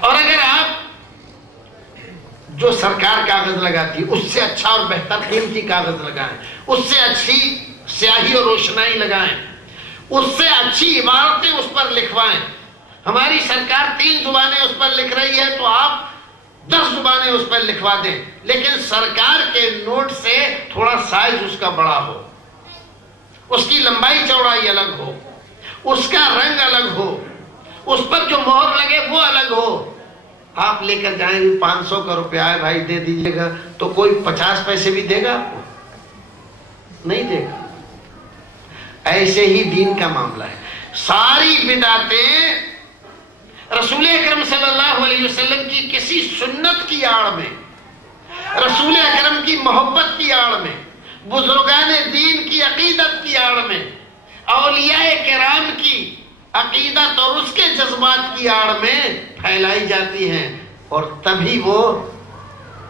اور اگر آپ جو سرکار کاغذ لگاتی اس سے اچھا اور بہتر قیمتی کاغذ لگائیں، اس سے اچھی سیاہی اور روشنائی لگائیں، اس سے اچھی عبارتیں اس پر لکھوائیں. ہماری سرکار 3 زبانیں اس پر لکھ رہی ہے تو آپ 10 زبانیں اس پر لکھوا دیں، لیکن سرکار کے نوٹ سے تھوڑا سائز اس کا بڑا ہو، اس کی لمبائی چوڑائی الگ ہو، اس کا رنگ الگ ہو، اس پر جو مہر لگے وہ الگ ہو. آپ لے کر جائیں 500 کا روپیہ ہے بھائی دے دیجیے گا، تو کوئی 50 پیسے بھی دے گا؟ آپ کو نہیں دے گا. ایسے ہی دین کا معاملہ ہے. ساری بدعتیں رسول اکرم صلی اللہ علیہ وسلم کی کسی سنت کی آڑ میں، رسول اکرم کی محبت کی آڑ میں، بزرگان دین کی عقیدت کی آڑ میں، اولیاء کرام کی عقیدت اور اس کے جذبات کی آڑ میں پھیلائی جاتی ہیں. اور تبھی وہ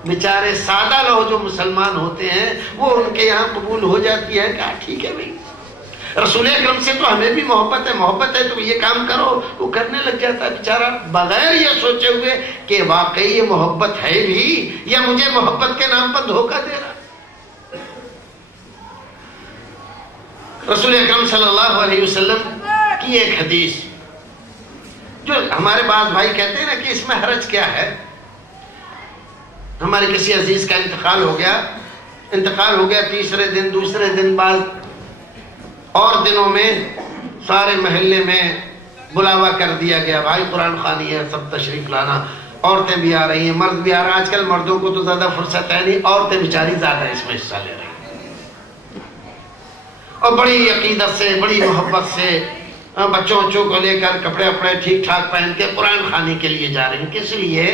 بیچارے سادہ لوگ جو مسلمان ہوتے ہیں وہ ان کے یہاں قبول ہو جاتی ہے. کہا ٹھیک ہے بھائی، رسول اکرم سے تو ہمیں بھی محبت ہے تو یہ کام کرو. وہ کرنے لگ جاتا ہے بیچارہ بغیر یہ سوچے ہوئے کہ واقعی یہ محبت ہے بھی یا مجھے محبت کے نام پر دھوکہ دے رہا. رسول اکرم صلی اللہ علیہ وسلم کی ایک حدیث جو ہمارے بعض بھائی کہتے ہیں نا کہ اس میں حرج کیا ہے. ہمارے کسی عزیز کا انتقال ہو گیا تیسرے دن دوسرے دن بعد اور دنوں میں سارے محلے میں بلاوا کر دیا گیا، بھائی قرآن خوانی ہے، سب تشریف لانا. عورتیں بھی آ رہی ہیں، مرد بھی آ رہا ہے. آج کل مردوں کو تو زیادہ فرصت ہے نہیں، عورتیں بیچاری زیادہ اس میں حصہ لے رہی ہیں اور بڑی عقیدت سے بڑی محبت سے بچوں کو لے کر کپڑے وپڑے ٹھیک ٹھاک پہن کے قرآن خوانی کے لیے جا رہے ہیں. کس لیے؟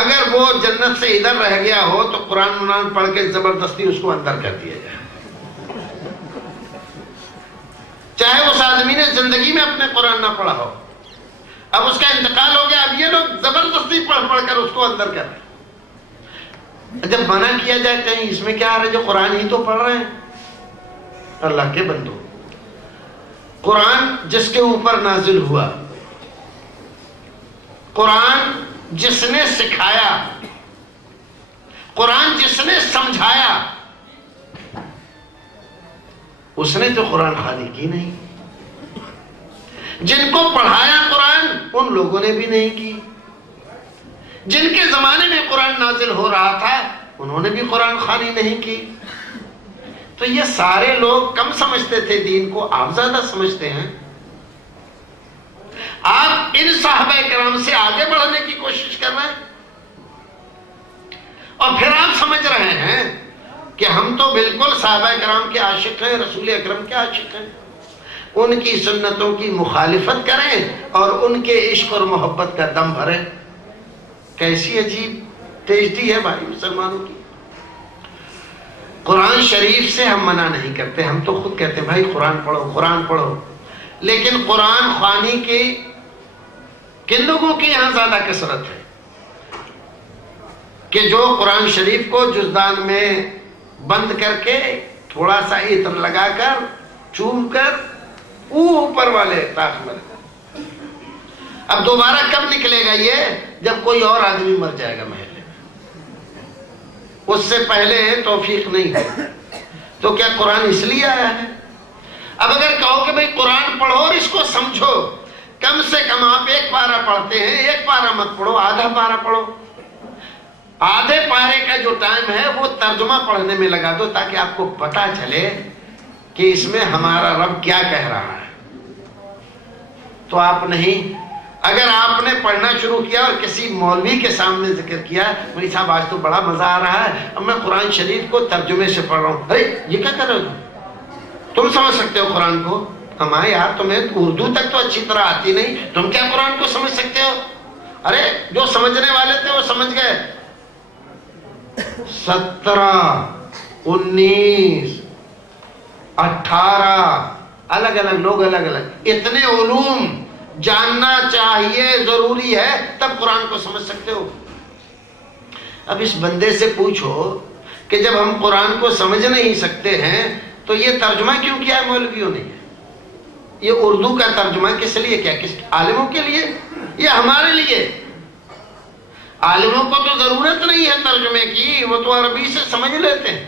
اگر وہ جنت سے ادھر رہ گیا ہو تو قرآن پڑھ کے زبردستی اس کو اندر کر دیا جائے. چاہے اس آدمی نے زندگی میں اپنے قرآن نہ پڑھا ہو، اب اس کا انتقال ہو گیا، اب یہ لوگ زبردستی پڑھ کر اس کو اندر کر دیں. جب منع کیا جائے کہیں اس میں کیا آ رہا ہے، جو قرآن ہی تو پڑھ رہے ہیں. اللہ کے بندو، قرآن جس کے اوپر نازل ہوا، قرآن جس نے سکھایا، قرآن جس نے سمجھایا، اس نے تو قرآن خوانی کی نہیں. جن کو پڑھایا قرآن ان لوگوں نے بھی نہیں کی. جن کے زمانے میں قرآن نازل ہو رہا تھا انہوں نے بھی قرآن خوانی نہیں کی. تو یہ سارے لوگ کم سمجھتے تھے دین کو، آپ زیادہ سمجھتے ہیں. آپ ان صحابہ کرام سے آگے بڑھنے کی کوشش کر رہے ہیں اور پھر آپ سمجھ رہے ہیں کہ ہم تو بالکل صحابہ کرام کے عاشق ہیں، رسول اکرم کے عاشق ہیں. ان کی سنتوں کی مخالفت کریں اور ان کے عشق اور محبت کا دم بھریں. کیسی عجیب ٹیسٹی ہے بھائی مسلمانوں کی. قرآن شریف سے ہم منع نہیں کرتے، ہم تو خود کہتے ہیں بھائی قرآن پڑھو قرآن پڑھو. لیکن قرآن خوانی کی کن لوگوں کی یہاں زیادہ کثرت ہے کہ جو قرآن شریف کو جزدان میں بند کر کے تھوڑا سا عطر لگا کر چوم کر اوپر والے طاق میں رکھا. اب دوبارہ کب نکلے گا یہ؟ جب کوئی اور آدمی مر جائے گا محلے میں، اس سے پہلے توفیق نہیں ہے. تو کیا قرآن اس لیے آیا ہے؟ اب اگر کہو کہ بھئی قرآن پڑھو اور اس کو سمجھو، کم سے کم آپ 1 پارہ پڑھتے ہیں، 1 پارہ مت پڑھو، آدھا پارہ پڑھو. آدھے پارے کا جو ٹائم ہے وہ ترجمہ پڑھنے میں لگا دو تاکہ آپ کو پتا چلے کہ اس میں ہمارا رب کیا کہہ رہا ہے. تو آپ نہیں، اگر آپ نے پڑھنا شروع کیا اور کسی مولوی کے سامنے ذکر کیا، مولوی صاحب آج تو بڑا مزہ آ رہا ہے، اب میں قرآن شریف کو ترجمے سے پڑھ رہا ہوں. ارے یہ کیا کر رہے ہو تم سمجھ سکتے ہو قرآن کو؟ ہمارے یار تمہیں اردو تک تو اچھی طرح آتی نہیں، تم کیا قرآن کو سمجھ سکتے ہو؟ ارے جو سمجھنے والے تھے وہ سمجھ گئے. 17 19 18 الگ الگ لوگ الگ الگ اتنے علوم جاننا چاہیے، ضروری ہے، تب قرآن کو سمجھ سکتے ہو. اب اس بندے سے پوچھو کہ جب ہم قرآن کو سمجھ نہیں سکتے ہیں تو یہ ترجمہ کیوں کیا ہے مولویوں نے؟ یہ اردو کا ترجمہ کس لیے کیا؟ کس عالموں کے لیے یا ہمارے لیے؟ عالموں کو تو ضرورت نہیں ہے ترجمے کی، وہ تو عربی سے سمجھ لیتے ہیں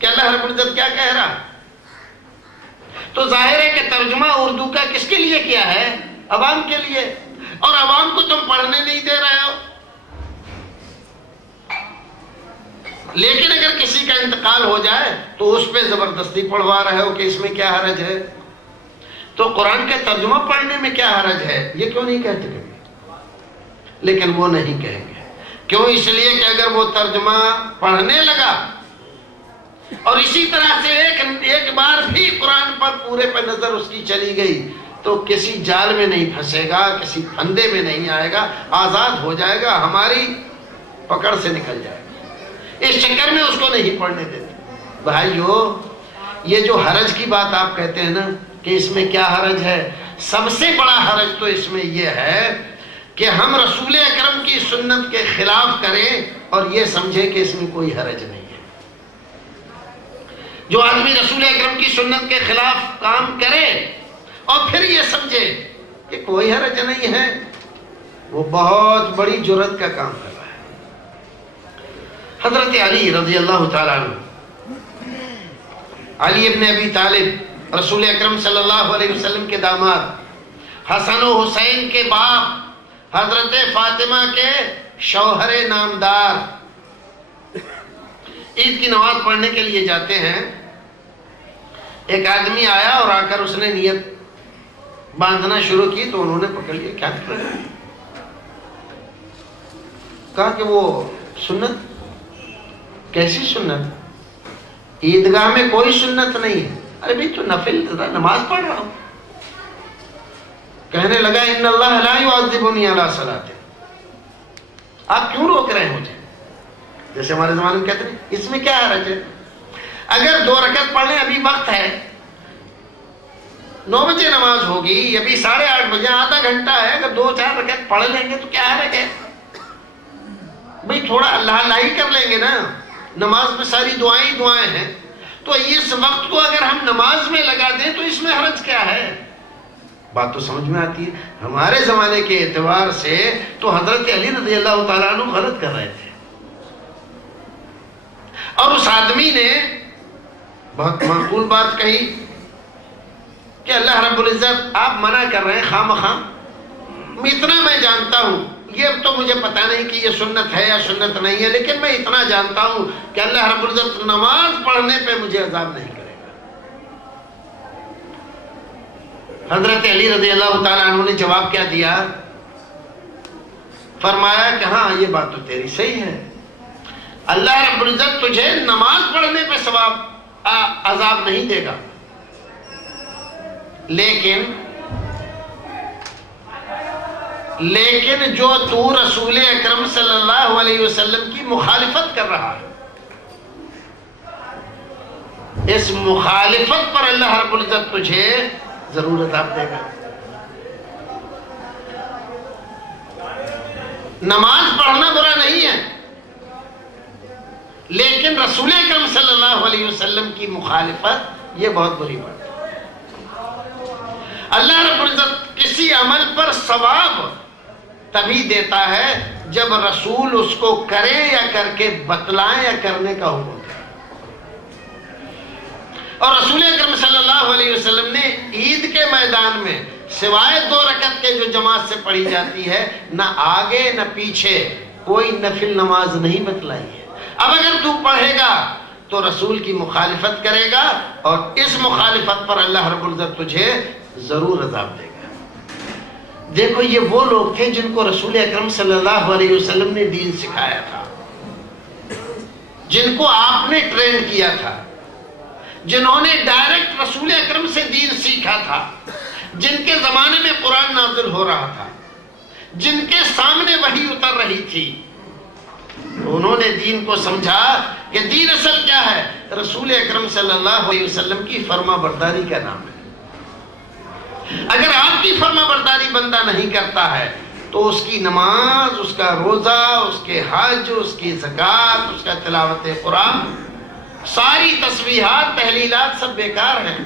کہ اللہ رب العزت کیا کہہ رہا. تو ظاہر ہے کہ ترجمہ اردو کا کس کے لیے کیا ہے؟ عوام کے لیے. اور عوام کو تم پڑھنے نہیں دے رہے ہو. لیکن اگر کسی کا انتقال ہو جائے تو اس پہ زبردستی پڑھوا رہے ہو کہ اس میں کیا حرج ہے. تو قرآن کا ترجمہ پڑھنے میں کیا حرج ہے، یہ کیوں نہیں کہتے کبھی؟ لیکن وہ نہیں کہیں گے. کیوں؟ اس لیے کہ اگر وہ ترجمہ پڑھنے لگا اور اسی طرح سے ایک بار بھی قرآن پر پورے پہ نظر اس کی چلی گئی تو کسی جال میں نہیں پھنسے گا، کسی پھندے میں نہیں آئے گا، آزاد ہو جائے گا، ہماری پکڑ سے نکل جائے گا. اس چکر میں اس کو نہیں پڑھنے دیتے. بھائیو، یہ جو حرج کی بات آپ کہتے ہیں نا کہ اس میں کیا حرج ہے، سب سے بڑا حرج تو اس میں یہ ہے کہ ہم رسول اکرم کی سنت کے خلاف کریں اور یہ سمجھے کہ اس میں کوئی حرج نہیں ہے. جو آدمی رسول اکرم کی سنت کے خلاف کام کرے اور پھر یہ سمجھے کہ کوئی حرج نہیں ہے، وہ بہت بڑی جرات کا کام کر رہا ہے. حضرت علی رضی اللہ تعالیٰ عنہ، علی ابن ابی طالب رسول اکرم صلی اللہ علیہ وسلم کے داماد، حسن و حسین کے باپ، حضرت فاطمہ کے شوہر نامدار، عید کی نماز پڑھنے کے لیے جاتے ہیں. ایک آدمی آیا اور آ کر اس نے نیت باندھنا شروع کی تو انہوں نے پکڑ لیا. کیا کر رہے ہیں؟ کہا کہ وہ سنت. کیسی سنت؟ عیدگاہ میں کوئی سنت نہیں ہے. ارے بھائی تو نفل نماز پڑھ رہا ہوں. کہنے لگا ان اللہ لا یعذبنی علی صلاۃ. آپ کیوں روک رہے ہیں مجھے؟ جیسے ہمارے زمانے میں کہتے ہیں اس میں کیا حرج ہے؟ اگر 2 رکعت پڑھ لیں، ابھی وقت ہے، 9 بجے نماز ہوگی، ابھی 8:30 بجے، آدھا گھنٹہ ہے، اگر 2-4 رکعت پڑھ لیں گے تو کیا حرج ہے؟ بھئی تھوڑا اللہ اللہ ہی کر لیں گے نا. نماز میں ساری دعائیں ہی دعائیں ہیں، تو اس وقت کو اگر ہم نماز میں لگا دیں تو اس میں حرج کیا ہے؟ بات تو سمجھ میں آتی ہے. ہمارے زمانے کے اعتبار سے تو حضرت علی رضی اللہ تعالیٰ عنہ غلط کر رہے تھے. اور اس آدمی نے بہت معقول بات کہی کہ اللہ رب العزت آپ منع کر رہے ہیں خواہ مخواہ. اتنا میں جانتا ہوں، یہ تو مجھے پتا نہیں کہ یہ سنت ہے یا سنت نہیں ہے، لیکن میں اتنا جانتا ہوں کہ اللہ رب العزت نماز پڑھنے پہ مجھے عذاب نہیں کرے گا. حضرت علی رضی اللہ تعالیٰ عنہ نے جواب کیا دیا؟ فرمایا کہ ہاں یہ بات تو تیری صحیح ہے، اللہ رب العزت تجھے نماز پڑھنے پہ ثواب عذاب نہیں دے گا، لیکن جو تو رسول اکرم صلی اللہ علیہ وسلم کی مخالفت کر رہا ہے، اس مخالفت پر اللہ رب العزت تجھے ضرور عذاب دے گا. نماز پڑھنا برا نہیں ہے، لیکن رسول اکرم صلی اللہ علیہ وسلم کی مخالفت یہ بہت بری بات ہے. اللہ رب العزت کسی عمل پر ثواب تبھی دیتا ہے جب رسول اس کو کرے یا کر کے بتلائیں یا کرنے کا حکم دے. اور رسول اکرم صلی اللہ علیہ وسلم نے عید کے میدان میں سوائے 2 رکعت کے جو جماعت سے پڑھی جاتی ہے، نہ آگے نہ پیچھے کوئی نفل نماز نہیں بتلائی ہے. اب اگر تو پڑھے گا تو رسول کی مخالفت کرے گا اور اس مخالفت پر اللہ رب العزت تجھے ضرور عذاب دے گا. دیکھو یہ وہ لوگ تھے جن کو رسول اکرم صلی اللہ علیہ وسلم نے دین سکھایا تھا، جن کو آپ نے ٹرین کیا تھا، جنہوں نے ڈائریکٹ رسول اکرم سے دین سیکھا تھا، جن کے زمانے میں قرآن نازل ہو رہا تھا، جن کے سامنے وحی اتر رہی تھی. انہوں نے دین کو سمجھا کہ دین اصل کیا ہے؟ رسول اکرم صلی اللہ علیہ وسلم کی فرما برداری کا نام ہے. اگر آپ کی فرما برداری بندہ نہیں کرتا ہے تو اس کی نماز، اس کا روزہ، اس کے حج، اس کی زکوٰۃ، اس کا تلاوت قرآن، ساری تسبیحات تحلیلات سب بیکار ہیں.